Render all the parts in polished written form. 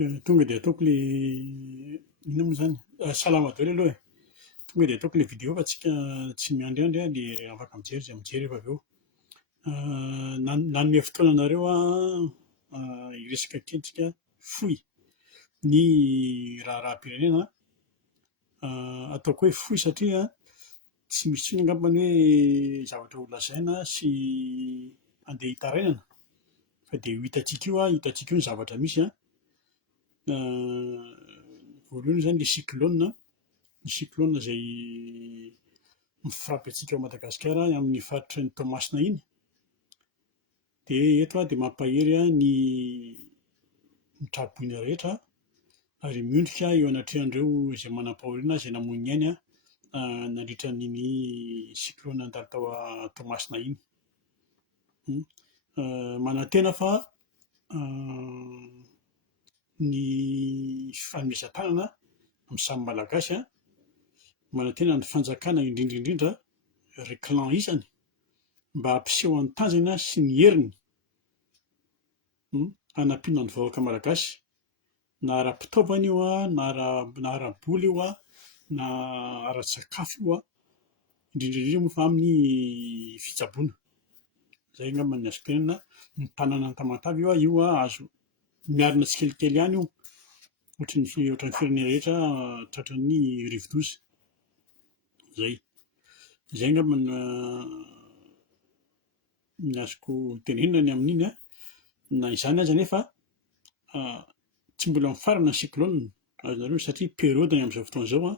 Tonga dia ataoko le inona moa izany, salama daholo aloha e. Tonga dia ataoko ilay vidéo fa tsika tsy miandriandry dia afaka mijery izay mijery rehefa avy eo. Nanome fotoana anareo hiresaka akentsika fohy ny raharaha-pirenena. Ataoko hoe fohy satria tsy misy intsony angambany hoe zavatra ho lazaina sy handeha hitarainana, fa dia ho hitantsika io ny zavatra misy. Voalohany izany ilay cyclone izay mifirapy antsika ao Madagasikara amin'ny faritry ny Toamasina iny. Dia eto dia mampahery ny mitraboina rehetra ary miondrika eo anatrehan'ireo izay manam-pahoriana izay namoy ny ainy nandritra n'iny cyclone nandalo tao Toamasina iny. Manantena fa ny fanomezan-tanana amin'ny samy malagasy manantena ny fanjakana indrindra réclan isany mba hampiseho ny tanjana sy ny heriny hanampiana ny vahoaka malagasy, na ara-pitaovana io na ara-bola io na ara-tsakafo io indrindra moa fa amin'ny fitsaboana. Izay angamba no azoko tenenina. Ny tanàna Tamatavy io azo miharina tsikelikely ihany io, ohatran'ny firenena rehetra tratran'ny rivo-doza. Izay angamba no azoko tenenina ny amin'iny. Na izany aza nefa tsy mbola mifarana ny cyclone, azonareo satria période-ny amin'izao fotoana izao.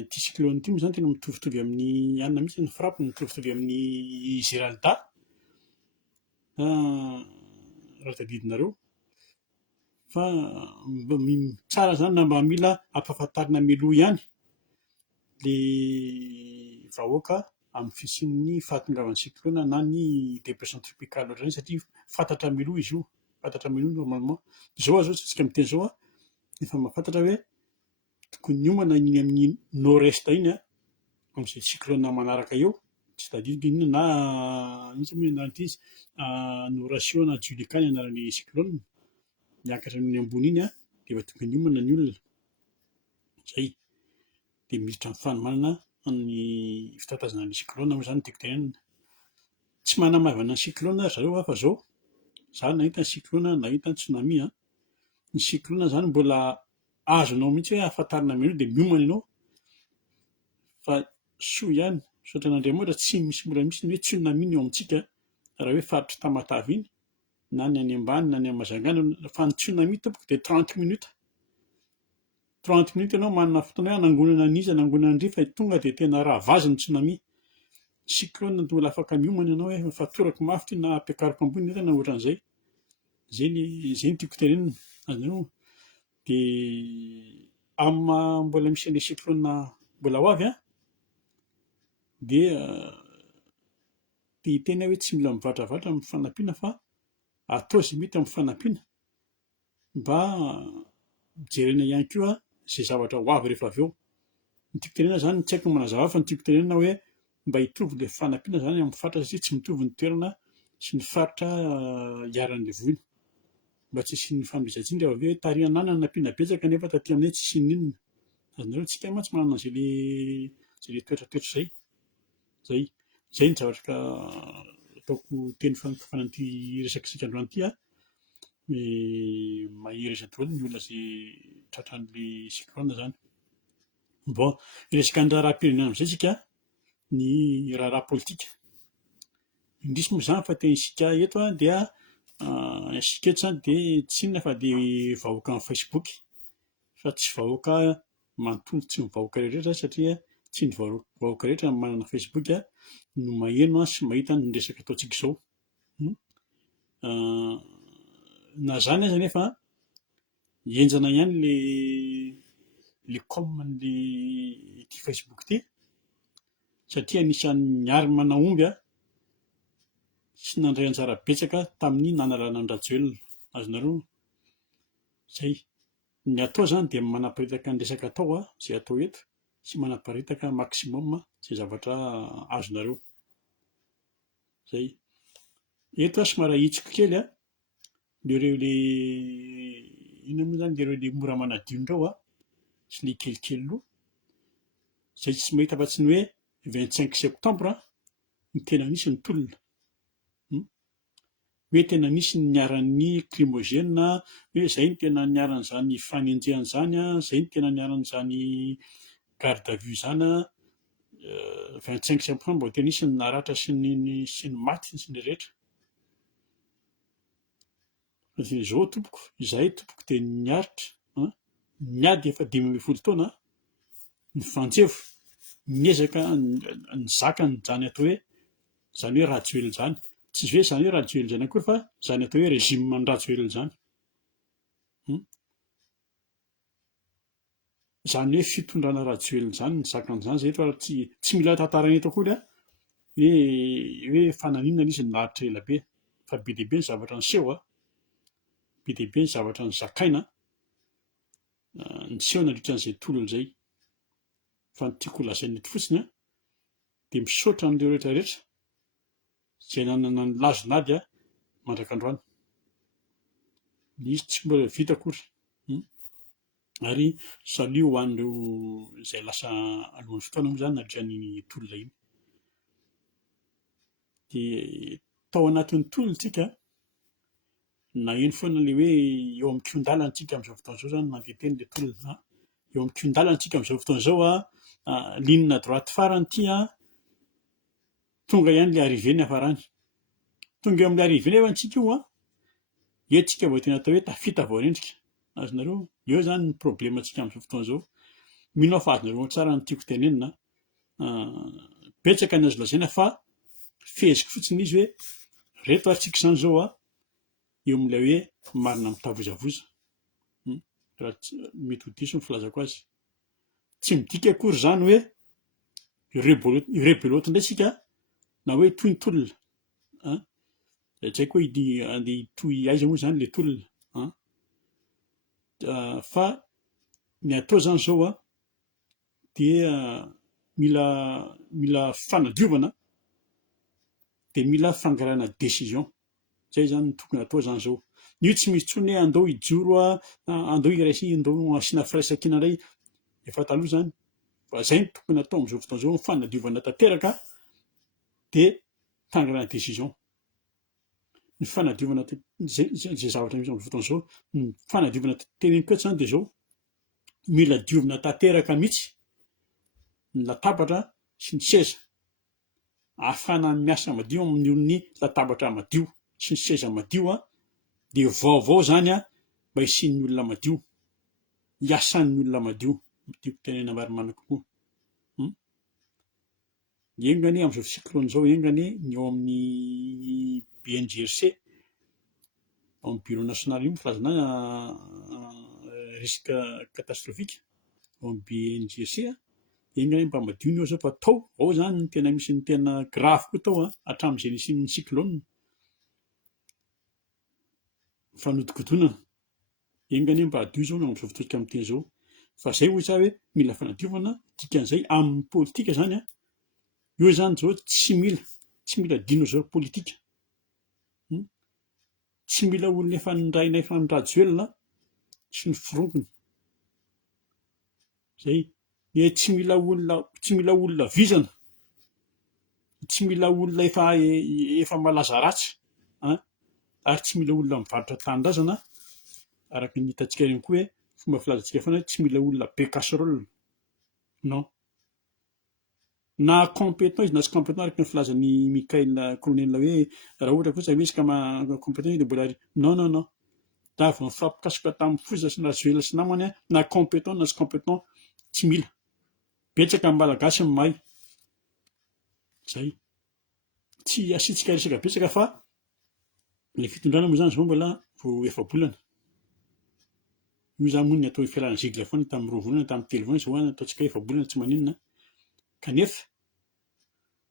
Ity cyclone ity moa izany tena mitovitovy amin'ny anona mihitsy ny firapiny, mitovitovy amin'ny Geralda. Raha tadidinareo fa tsara izany na mba mila ampahafantarina mialoha ihany ilay vahoaka amin'ny fisian'ny fahatongavan'ny cyclone na ny dépression tropicale ohatr'izany, satria fantatra mialoha izy io, fantatra mialoha normalement. Izao zao isika miteny izao efa mahafantatra hoe tokony hiomana iny amin'ny nord-est iny amin'izay cyclone manaraka eo. Tsy tadidiko inona na inona moa ianarana izy, Noratio na Julika ny anaran'ny cyclone, miakatra amin'ny ambony iny dia efa tokony hiomana ny olona. Izay dia miditra amin'ny fanomanana ny fitatazana ny cyclone moa izany no tiako tenenina. Tsy manamavana ny cyclone ary zareo fa izao, izaho nahita ny cyclone, nahita ny tsunami. Ny cyclone izany mbola azonao mihitsy hoe ahafantarana mialoha dia miomana ianao, fa soa ihany, misaotra an'Andriamanitra tsy misy mbola misy ny hoe tsunami ny eo amintsika raha hoe faritry Tamatavy iny na ny any ambany na ny amin'ny Majangana. Fa ny tsunami tompoko dia 30 minutes. 30 minutes ianao manana fotoana hoe hanangonana an'iza hanangonana an'irya fa tonga dia tena ravazy ny tsunami. Cyclone mbola afaka miomana ianao hoe efa torako mafy ity na ampiakariko ambony na ohatran'izay. Izay no tiako tenenina. Azonareo. Dia amin'ny mbola misy an'ilay cyclone mbola ho avy dia hiteny hoe tsy mila mivadravadra amin'ny fanampiana fa atao izay mety amin'ny fanampiana mba jerena ihany koa izay zavatra ho avy rehefa avy eo. Ny tiako tenenina izany, tsy haiko ny manazava fa ny tiako tenenina hoe mba hitovy ilay fanampiana izany amin'ny faritra satria tsy mitovy ny toerana sy ny faritra iaran'ilay voly. Mba tsy hisian'ny fanomezan-tsiny rehefa avy hoe taty an'any nanampiana betsaka nefa taty aminay tsy hisian'ny inona. Azonareo, tsika mantsy manana an'izay toetratoetra izay. Izay ny zavatra ataoko teny fanokafana an'ity resakitsika androany ity. Mahery izy daholo ny olona izay tratran'ilay cyclone izany. Bon, resaka ny raharaha-pirenena amin'izay isika, ny raharaha politika. Indrisy moa izany fa tenisika eto dia isika eto izany dia tsy inona fa dia vahoaka amin'ny Facebook, fa tsy vahoaka manontolo, tsy ny vahoaka rehetra satria tsy ny vahoaka rehetra manana Facebook no maheno sy mahita ny resaka ataontsika izao. Na izany aza nefa hienjana ihany ilay com an'ilay ity Facebook ity, satria anisan'ny niary manahomby sy nandray anjara betsaka tamin'ny nanalana ny Rajoelina. Azonareo. Izay ny atao izany dia manaparitaka ny resaka atao izay atao eto sy manaparitaka maximum izay zavatra azonareo. Izay. Eto somary ahitsiko kely ireo ilay ina moa zany lereo le mora manadio ndrao sy le kelikely loha zay tsy mahita fa tsy ny hoe 25 septembre ny tena nisy ny tolona hoe tena nisy ny niaran'ny climogène hoe zay ny tena niaran'izany fanenjehan'izany zay ny tena niaran'izany garde à vue zany 25 septembre tena nisy ny naratra sy ny maty sy ny rehetra zao tompoko izahay tompoko dia niaritra niady efa 2010 taona ny fanjevo niezaka ny zaka ny zany atao hoe zany hoe rajoely zany tsy hoe zany hoe rajoely zany akory fa zany atao hoe régime ny rajoely zany zany hoe fitondrana rajoely zany ny zakan'izany zay fa tsy mila tantarana eto akory hoe fananinana izy naritra ela be fa be dia be ny zavatra niseho be dia be ny zavatra ny zakaina niseho nandritran'izay tolona izay fa ny tiako lazaina eto fotsiny dia misaotra amin'ireo rehetra rehetra izay nanana ny lazon'ady mandrak'androany izy tsy mbola vita akory ary salut ho an'ireo izay lasa alohan'ny fotoana moa zany nandritran'iny tolona iny dia tao anatin'ny tolona tsika na eny foana le hoe eo amin'ny kion-dalana tsika amin'izao fotoana izao zany mandehateny le tolona eo amin'ny kion-dalana tsika amin'izao fotoana izao linina droite farany ity tonga ihany le arrivé ny hafarany tonga eo amin'le arrivé nefa antsika io etsika vao tena atao hoe tafita vao rendrika azonareo eo zany ny problème antsika amin'izao fotoana izao mino aho fa azonareo tsara ny tiako tenenina betsaka ny azo lazaina fa feziko fotsiny izy hoe reto atsika izany zao eo amin'ilay hoe marina mitavozavoza raha mety ho diso ny filazako azy tsy midika akory zany hoe rebelote indray sika na hoe toy ny tolona tsy haiko hoe andeha hitohy aiza moa zany le tolona fa ny atao zany zao dia mila fanadiovana dia mila fangarana décision zay zany tokony atao zany zao io tsy misy tsony hoe andao hijoro andao iraisy andao asiana firaisan-kina indray efa taloha zany fa zay ny tokony atao amin'izao fotoana izao fanadiovana tanteraka dia fangarana décision ny fanadiovana zay zavatra misy amin'izao fotoana izao ny fanadiovana teneniko eto zany dia zao mila diovina tanteraka mihitsy ny latabatra sy ny seza ahafahana miasa madio amin'iny latabatra madio sy ny seza madio dia vaovao zany mba hisian'ny olona madio hiasan'ny olona madio tiako tenena marimarina kokoa engany amin'izao cyclone zao engany ny eo amin'ny BNJRC ao amin'ny bureau national io filazana risque catastrophique ao amin'ny BNJRC engany mba madio ny eo zao fa tao ao zany ny tena misy ny tena grave koa tao hatramin'izay nisian'ny cyclone fanodikodonana engany mba hadio zao amin'izao fotoana amin'ny teny zao fa zay hoy tsara hoe mila fanadiovana dikan'izay amin'ny politika zany io zany zao tsy mila dinosaure politika tsy mila olona efa nindraina efa nirajoelina sy ny foronkony zay tsy mila olona vizana tsy mila olona efa malaza ratsy ary tsy mila olona mivarotra tanindrazana araka ny hitantsika reny koa hoe fomba filazantsika foana hoe tsy mila olona be casserole non na compétent izy na tsy compétent araka ny filazan'ny Michael Colonel hoe raha ohatra fotsiny avesika compétent izy dia mbola non da vao mifampikasoka tamin'ny foza sy ny rajoelina sy namany na compétent na tsy compétent tsy mila betsaka amin'ny malagasy ny mahay zay tsy asiantsika resaka betsaka fa le fitondrana moa zany zao mbola vao efa-bolana io zany moa ny atao fialana zigla foana tamin'ny 2 volana tamin'ny 3 volana zao ataontsika efa-bolana tsy maninona kanefa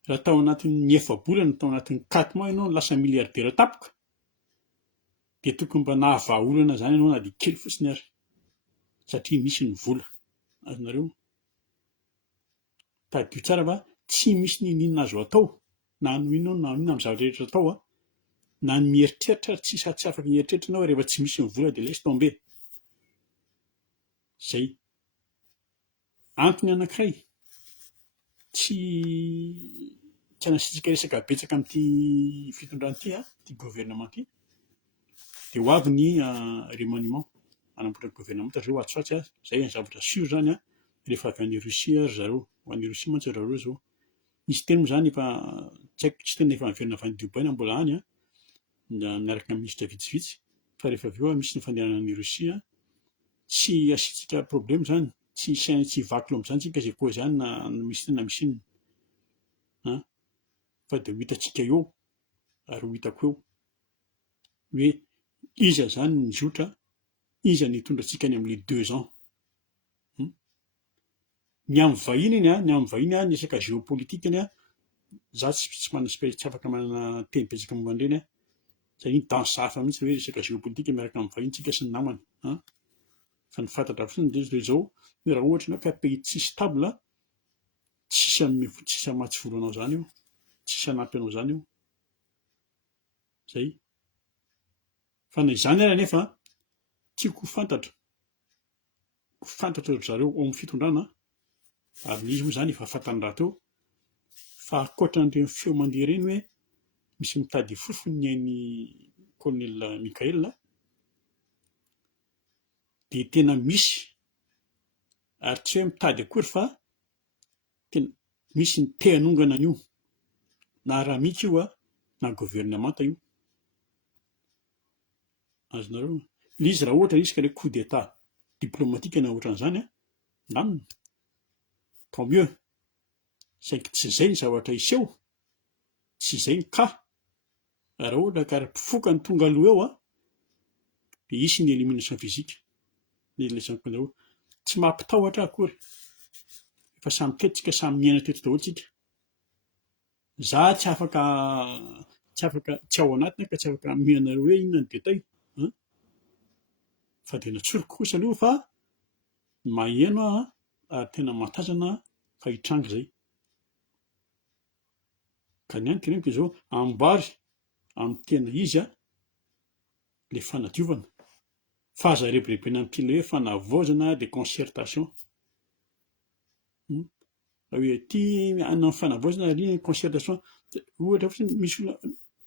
raha tao anatin'ny efa-bolana tao anatin'ny 4 mois ianao lasa milliardaire tapoka dia tokony mba nahavaolana zany ianao na dia kely fotsiny ary satria misy ny vola azonareo tadio tsara fa tsy misy ninona azo atao na no inona na inona amin'ny zavatra rehetra atao na ny mieritreritra tsy afaka mieritreritra ianao rehefa tsy misy ny vola dia laisse tomber Zay antony anankiray tsy anasitsika resaka betsaka amin'ity fitondrana ity ty gouvernement ty dia ho avy ny remaniement anamboatra gouvernement zao atsoatsy zay ny zavatra sio zany rehefa avy any Rosia ry zareo, ho any Rosia mantsy zareo zao. Misy teny moa zany efa tsy haiko, tsy tena efa niverina avy any Dubai na mbola any miaraka amin'ny minisitra vitsivitsy, fa rehefa avy eo misy ny fandehanana any Rosia tsy asitsika problème zany, tsy vaky loatra zany tsika zay koa zany na misy na misy inona fa dia ho hitantsika eo ary ho hitako eo hoe iza zany ny zotra, iza ny hitondra antsika any amin'ilay 2 ans. Ny amin'ny vahiny iny ny amin'ny vahiny ny resaka géopolitique za tsy afaka manana teny betsaka momba an'ireny satria iny danse hafa mihitsy hoe resaka géopolitique miaraka amin'ny vahiny tsika sy ny namana. Fa ny fantatra fotsiny dia zao hoe raha ohatra ianao ka pays tsy stable, tsisy hamatsy vola anao zany io, tsisy hanampy anao zany io. Zay. Fa na izany ary anefa tiako ho fantatra ry zareo ao amin'ny fitondrana, ary izy moa zany efa fantany raha teo fa ankoatran'ireny feo mandeha ireny hoe misy mitady fofony ny ain'ny colonel Mikael dia tena misy, ary tsy hoe mitady akory fa tena misy ny te hanongana an'io, na ramika io na gouvernemanta io. Azonareo ilay izy raha ohatra izy ka ilay coup d'état diplomatique na ohatran'izany namina tant mieux, saingy tsy izay ny zavatra hiseho, tsy izay ny ka raha ohatra ka mpifoka ny tonga aloha eo dia hisy ny élimination physique. Tsy mampitahotra akory, efa samy teto tsika, samy miaina teto daholo tsika. Za tsy afaka tsy ao anatiny ka tsy afaka hanome anareo hoe inona ny détail, fa dia natsoriko kosa aloha fa maheno ary tena mahatazana fa hitranga izay. Ka ny antony dia izao amboary amin'ny tena izy ilay fanadiovana, fahazarebirebena amin'ity ilay hoe fanavaozana dia concertation. Hoe ity hanao fanavaozana ary iny concertation, ohatra fotsiny misy olona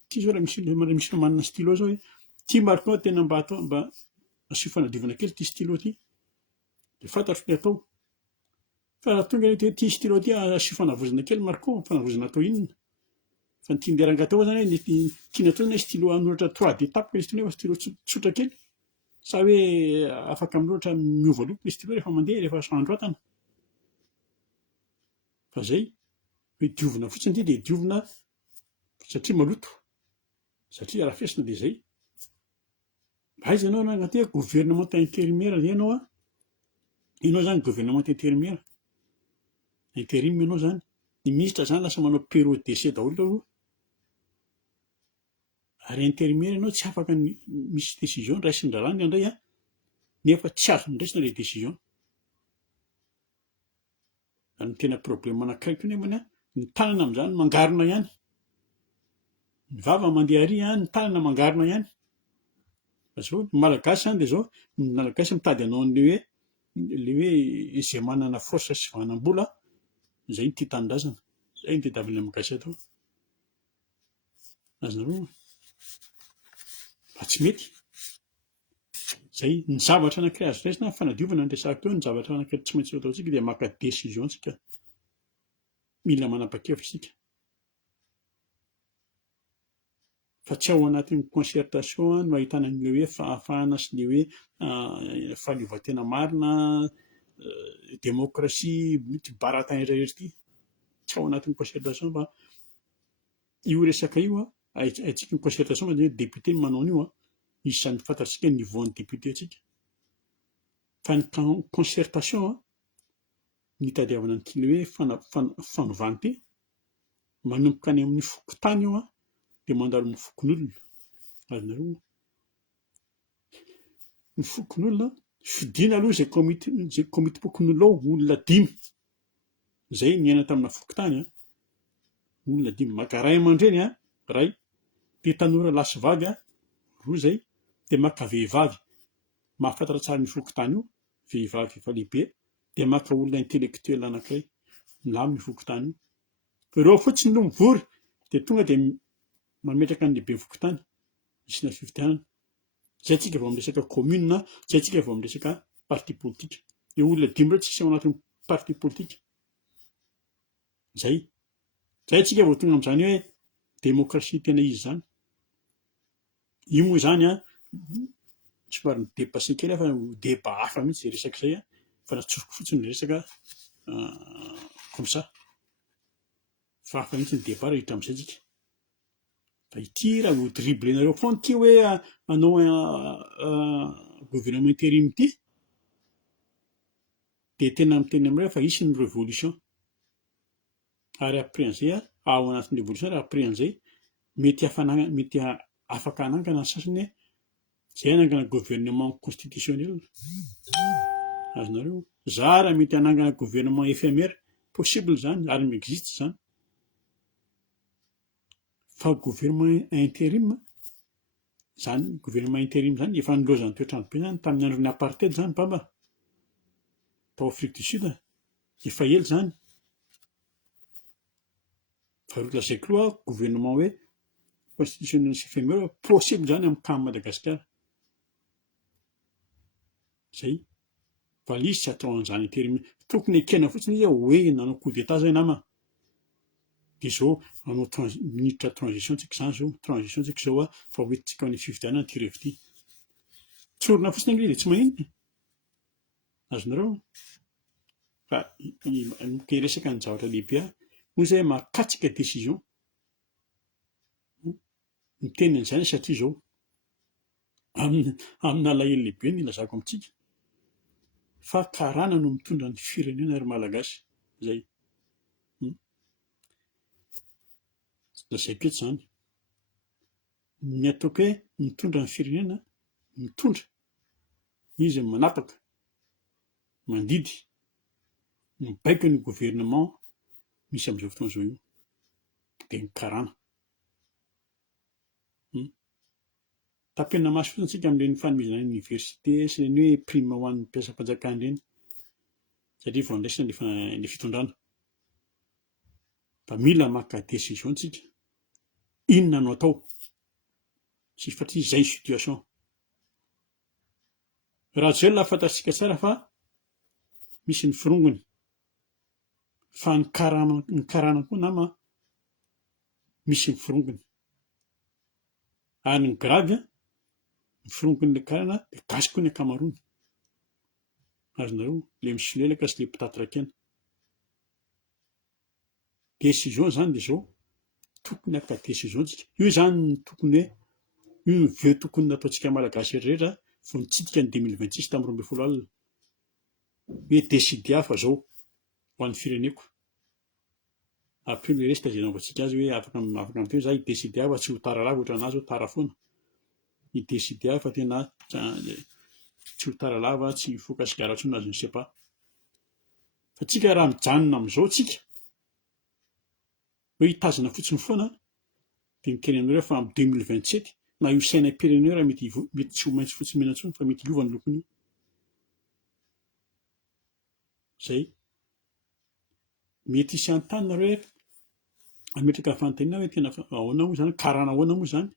ity zao raha misy olona manana stylo zao hoe ity mariko tena mba asio fanadiovana kely ity stylo ity, dia fantatro ny atao. Fa raha tonga hoe ity stylo ity asio fanavaozana kely mariko, fanavaozana atao inona? Fa ny tian'ilay rangatao zany hoe tiany atao zany stylo hanoratra 3D tapoka izy ity nefa stylo tsotra kely, sa hoe afaka miloatra miova loko ilay stylo rehefa mandeha, rehefa androatana. Fa izay hoe diovina fotsiny ity dia diovina satria maloto, satria arafesina dia izay. Aiza ianao nangateo gouvernement intérimaire ianao ianao zany gouvernement intérimaire, intérim ianao zany, ny ministre zany lasa manao période d'essai daholo aloha, ary intérimaire ianao tsy afaka misy décision raisin-draharaha ny andray nefa tsy azo ndraisina ilay décision. Ary ny tena problème anankiray koa nefany ny tanana amin'izany mangarona ihany, ny vava mandeha arỳ ny tanana mangarona ihany. Zao ny malagasy zany dia zao ny malagasy mitady hanao an'ilay hoe izay manana force sy vanam-bola izay no tia tanindrazana, izay no tadiavin'ny malagasy atao. Azonareo fa tsy mety. Izay ny zavatra anankiray azo raisina fanadiovana ny resahako eo, ny zavatra anankiray tsy maintsy ataontsika dia maka décision tsika, mila manapa-kevitra isika. Fa tsy ao anatin'ny concertation no ahitana an'ilay hoe fahafahana sy ilay hoe fahaleovantena marina, démocratie baratin rehetra ity, tsy ao anatin'ny concertation fa io resaka io haitsika ny concertation fa hoe député no manao an'io, izy samy fantatsika ny niveau-n'ny député tsika. Fa ny concertation ny hitadiavana an'ity ilay hoe fanovana-te, manomboka any amin'ny fokotany io dia mandalo mifokon'olona. Azonareo ny fokon'olona fidiana aloha izay comité pokon'olona ao olona 5, izay niaina tamina fokotany, olona 5 maka ray aman-dreny ray, dia tanora lahy sy vavy roa izay, dia maka vehivavy mahafantatra tsara ny fokotany io vehivavy efa lehibe dia maka olona intellectuel anankiray milamy vokotany io. Ireo fotsiny no mivory dia tonga dia mametraka ny lehibe vokotany isina fifidianana. Zay tsika vao miresaka commune, zay tsika vao miresaka parti politika. Io olona dimy ireo tsisy ao anatin'ny parti politika. Zay tsika vao tonga amin'izany hoe démocratie tena izy zany. Io moa zany somary midépassé kely fa débat hafa mihitsy izay resaka izay fa natsofoko fotsiny ny resaka comme ça. Fa hafa mihitsy ny débat rehetra amin'izay tsika. Fa ity raha ho driblenareo foana ity hoe hanao gouvernement intérim ity dia tena miteny amin'ireo fa hisy ny révolution. Ary après an'izay ao anatin'ny révolution ary après an'izay mety afaka hanangana ny sasany izay hanangana gouvernement constitutionnel. Azonareo za raha mety hanangana gouvernement éphémère possible zany ary mi-existe zany. Fa gouvernement intérim zany, gouvernement intérim zany efa nilozan'ny toetrandro be zany tamin'ny andron'ny apartheid zany baba tao Afrique du Sud, efa ela zany. Fa ro lazaiko aloha gouvernement hoe constitutionnel sy éphémère possible zany amin'ny cas Madagasikara. Zay fa izy tsy atao an'izany intérim, tokony ekena fotsiny izy hoe nanao coup d'état zay nama. Dia izao hanao minitra transition tsika izany izao, transition tsika izao fa hoentintsika amin'ny fifidianana ity rehefa ity. Tsorina fotsiny anglisy dia tsy maninona. Azonareo fa resaka ny zavatra lehibe hoy izay mahakatsika décision. Miteny an'izany satria izao amin'ny alahelo lehibe ny ilazako amintsika fa karana no mitondra ny firenena ary malagasy. Zay lazaiko eto izany. Ny ataoko hoe mitondra ny firenena, mitondra izy manapaka, mandidy, mibaiko ny gouvernement misy amin'izao fotoana izao io dia nikarana. Tapenina maso fotsiny tsika amin'ireny fanomezana université sy ireny hoe prime ho an'ny mpiasam-panjakana ireny satria vao andraisana ilay fitondrana. Fa mila maka décision tsika. Inona no atao? Tsy fatria izay situation. Raha zay la fantatsika tsara fa misy ny firongony. Fa ny karana koa nama misy ny firongony. Ary ny gravy ny firongon'ilay karana dia gasy koa ny ankamaroany. Azonareo ilay misolelaka sy ilay mpitaterakena. Décision zany dia izao tokony aka décision tsika. Io zany no tokony hoe io no veo tokony nataontsika malagasy rehetra vao nitsidika ny 2026 tamin'ny 12 alina. Hoe décider fa izao ho an'ny fireneko. Après le reste izay nanaovantsika azy hoe afaka amin'iteo za hidécider fa tsy ho tara lava ohatran'ny azy ho tara foana. Hidécider fa tena tsy ho tara lava, tsy hifoka sigara intsony na je ne sais pas. Fa tsika raha mijanona amin'izao tsika hoe hitazona fotsiny foana dia miteny aminareo fa amin'ny 2027 na io sainam-pirenena raha mety tsy ho maintsy fotsy mena intsony fa mety hiova ny lokony io. Zay mety hisy anontany nareo hoe ametraka fanontaniana hoe tena ahoana moa zany, karana ahoana moa zany.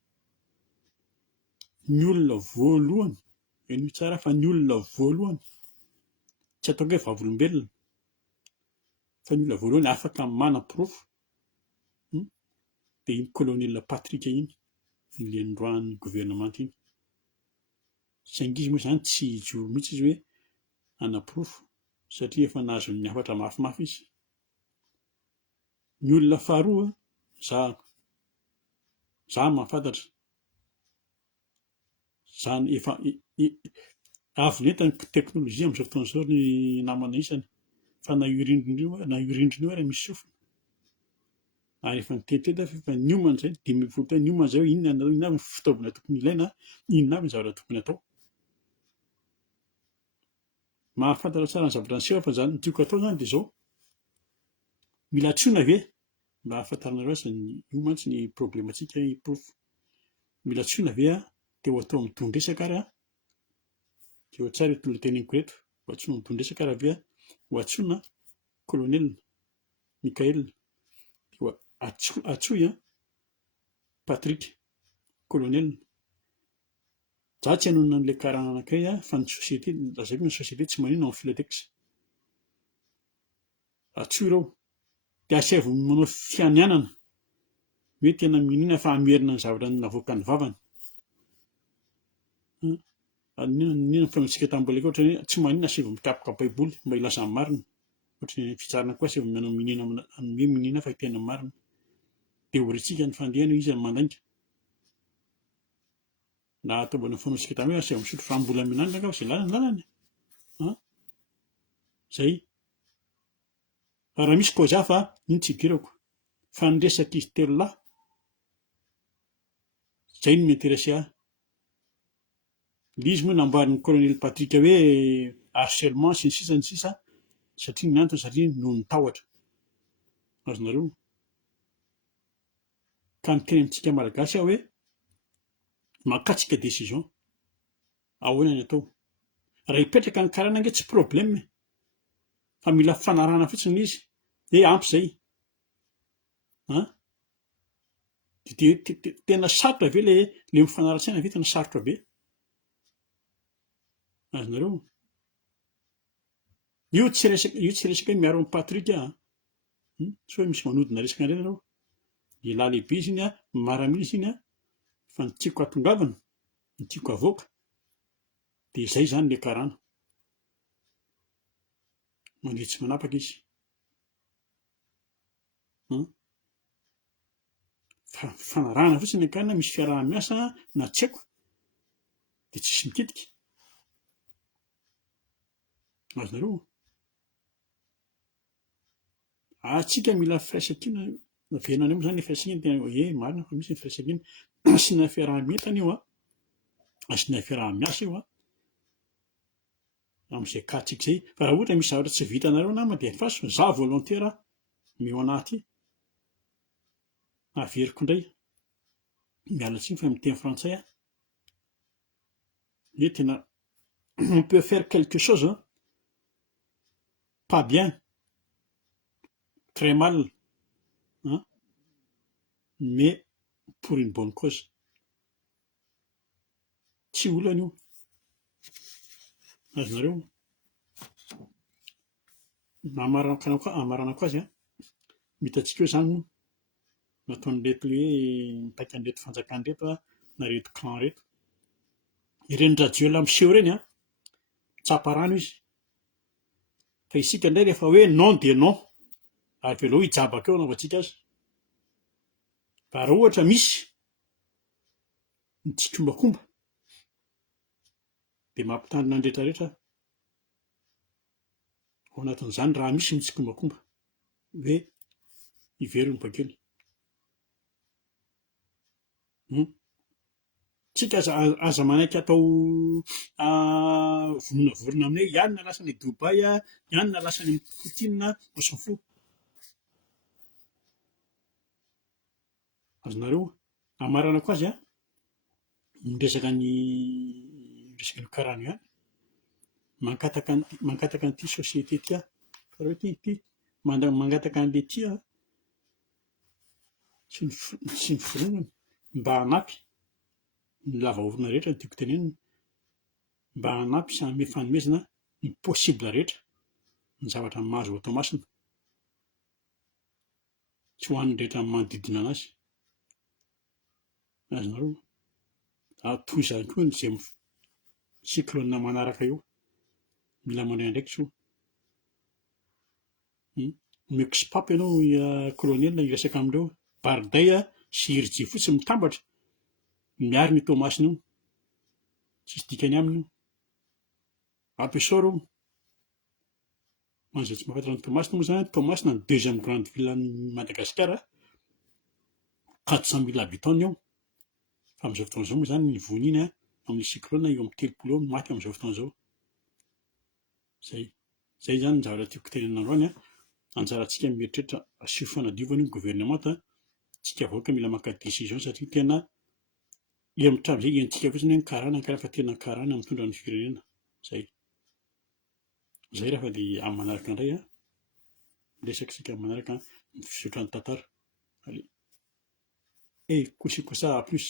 Ny olona voalohany, eny tsara fa ny olona voalohany tsy ataoko hoe vavolombelona fa ny olona voalohany afaka mana-porofo dia iny colonel Patrick iny ilay nindroan'ny gouvernement iny. Saingy izy moa zany tsy hijoro mihitsy izy hoe hana-porofo satria efa nahazo ny hafatra mafimafy izy. Ny olona faharoa za mahafantatra zany efa avy nentany teknôlôjia amin'izao fotoana izao ny namana isany fa na io rindrina io ary misy sofina. Ary efa niteny teto fa ny homana izay 2020 ny homana izay hoe inona avy ny fitaovana tokony ilaina, inona avy ny zavatra tokony atao. Mahafantatra tsara ny zavatra niseho fa zany ny tiako atao zany dia izao. Mila tsoina ve? Mba ahafantaranareo azy io mantsy ny problemantsika porofo. Mila tsoina ve teo atao amin'ny dondresaka ary dia tsara eto loha teneniko reto. Hoatsoina Tondresaka raha ve Hoatsoina Colonel Mikael, Atsoy Patrick Colonel. Za tsy hanonona an'ilay karana anankiray fa ny sosiete lazaiko ny sosiete tsy maninona amin'ny filatex. Atsoy ireo dia asaivo manao fianianana hoe tena minina fa amerina ny zavatra navoaka ny vavany. Ninona ny finoantsika tamin'ny mbola ohatra hoe tsy maninona asaivo mikapoka baiboly mba hilaza ny marina. Ohatra ny fitsarana koa asaivo manao minina fa tena marina. Dia horintsika ny fandehana izy ny mandainga. Na atao mbola fanoantsika tamin'ny hoe asaivo misotro ranom-bolamena any izay lalany. Zay. Raha misy koza fa iny tsy idirako. Fa ny resaka izy telo lahy, izay no m'intéressé ahy. Ilay izy moa namboarin'ny Colonel Patrick hoe harcèlement sy ny sisa satria ny antony satria noho nitahotra. Azonareo? Ka ny teny amintsika malagasy aho hoe makatsika décision. Ahoana ny atao? Raha hipetraka ny karana ange tsy problème, fa mila fanarahana fotsiny izy. Hoe ampy izay. Tena sarotra ve ilay mifanara-tsaina ve tena sarotra be? Azonareo? Io tsy resaka hoe miaro amin'ny Patrick aho. Tsy hoe misy manodina resaka indray ianareo. Lehilahy lehibe izy iny miaramila izy iny fa ny tiako hatongavana, ny tiako havoaka dia izay izany ilay karana. Mandray tsy manapaka izy. Fanarahana fotsiny ny karana, misy fiaraha-miasa na tsy haiko dia tsisy mitetika. Azonareo? Tsika mila firaisan-kina. Venana eo moa izany ny firaisan-kina, tena marina fa misy ny firaisan-kina. Asiana fiaraha-mientana io asiana fiaraha-miasa io amin'izay katsika izay. Fa raha ohatra misy zavatra tsy vitanareo nama dia faso, izaho volontaire mio anaty. Averiko indray. Miala tsiny fa miteny frantsay aho. Hoe tena on peut faire quelque chose, pas bien, très mal, mais pour une bonne cause. Tsy olana io. Azonareo? Amarana koa azy mitantsika hoe izany moa nataon'ireto hoe mitaika an'ireto fanjakana ireto na ireto clan ireto. Ireny radio miseho ireny tsapa rano izy. Fa isika indray rehefa hoe non dia non, ary velao hijabaka eo anaovantsika azy. Fa raha ohatra misy mitsikombakomba dia mampitandrina ny rehetrarehetra ao anatin'izany raha misy mitsikombakomba hoe hiveriny bakely. Tsika aza manaiky atao vononavorona aminay ihany na lasa ny Dubai, ihany na lasa ny Poutine, on s'en fout. Azonareo? Amarana koa azy resaka ny karana ihany. Mankataka an'ity sosiete ity fa ity mangataka an'ilay ity sy ny fironany mba hanampy ny lava orona rehetra, ny tiako tenenina, mba hanampy sy hanome fanomezana ny possible rehetra ny zavatra mahazo atao masina, tsy ho an'ny rehetra manodidina anazy. Azonareo? Toy izany koa izay cyclone manaraka eo. Mila mandray andraikitra io. Omeko sipapo ianao colonel hiresaka amindreo. Bariday sy Irijy fotsiny mitambatra miaro ny Tomasina io. Tsisy dikany aminy io. Ampiasao reo. Manzay tsy mahafantatra ny Tomasina moa izany, Tomasina ny deuxième grande ville an'i Madagasikara, 400 000 habitants eo. Fa amin'izao fotoana izao moa izany ny voniny amin'ny cyclone eo amin'ny 30 eo no maty amin'izao fotoana izao. Zay izany ny zavatra tiako tenenina androany. Anjarantsika mieritreritra asio fanadiovana io gouvernement, tsika vahoaka mila maka décision satria tena eo amin'ny trano izay iantsika fotsiny hoe karana fa tena karana mitondra ny firenena. Zay. Zay rehefa ilay amin'ny manaraka indray an, miresaka isika amin'ny manaraka ny fisotroan'ny tantara. Allez. Et coucher ça à plus.